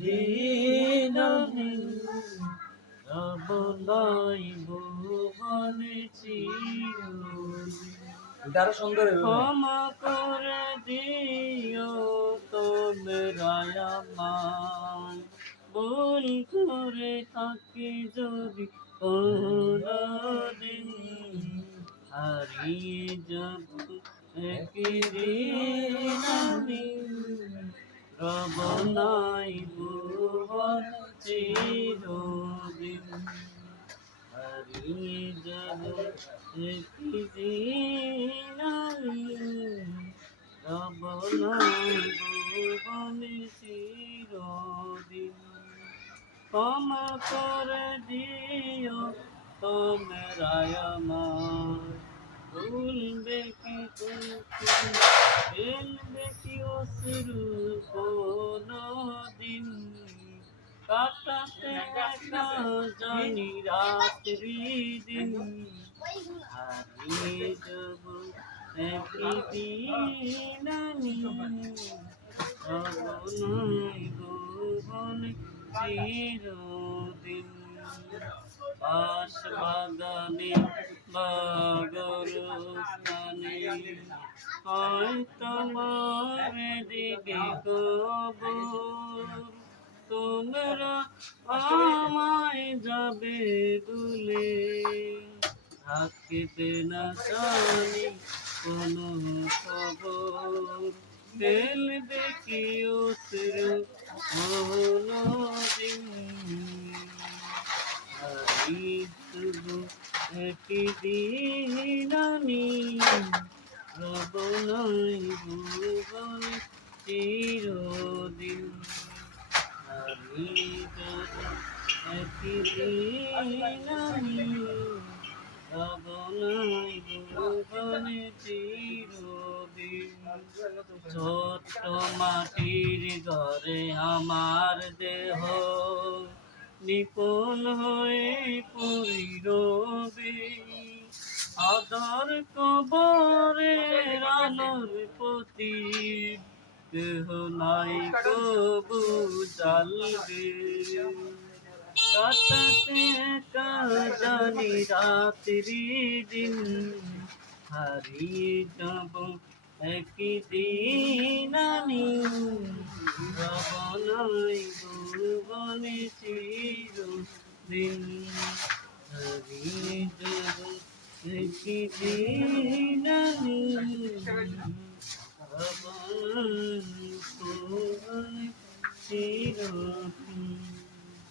দিন আমি রব নাই ভুবনে চিরদিন। আরো সুন্দর ক্ষমা করে দিও তোমরা আমায়, ভুল করে থাকি যদি কোনদিন, হারিয়ে যাব একদিন আমি রব নাই ভুবন চিরদিন। হারিয়ে যাব একদিন আমি রব নাই ভুবনে চিরদিন। ক্ষমা করে দিও তোমরা আমায়, ভুলবে কি তুমি, ফেলবে কি অশ্রু কোনদিন, কাটাতে একা জানি রাত্রি দিন, হারিয়ে যাব একদিন আমি রব নাই ভুবনে চিরদিন। বাঁশ বাগানে বাগরস্থানে হয়তো মরে দিবে কবর, তোমরা আমায় যাবে ভুলে, থাকতে না জানি কোনো খবর, ফেলবে কি অশ্রু কোনদিন, হারিয়ে যাব একদিন আমি রব নাই ভুবনে চিরদিন। হারিয়ে যাব একদিন আমি রব নাই ভুবনে চিরদিন। ছোট্ট মাটির ঘরে আমার দেহ নিপুণ হয়ে পড়ি, আধার কবরে আলোর প্রতি দেহ নাই কবু জ্বালবে, কাটাতে একা জানি রাত্রি দিন, হারিয়ে যাব একদিন আমি রব নাই ভুবনে চিরদিন। হারিয়ে যাব একদিন আমি রব নাই ভুবনে চিরদিন।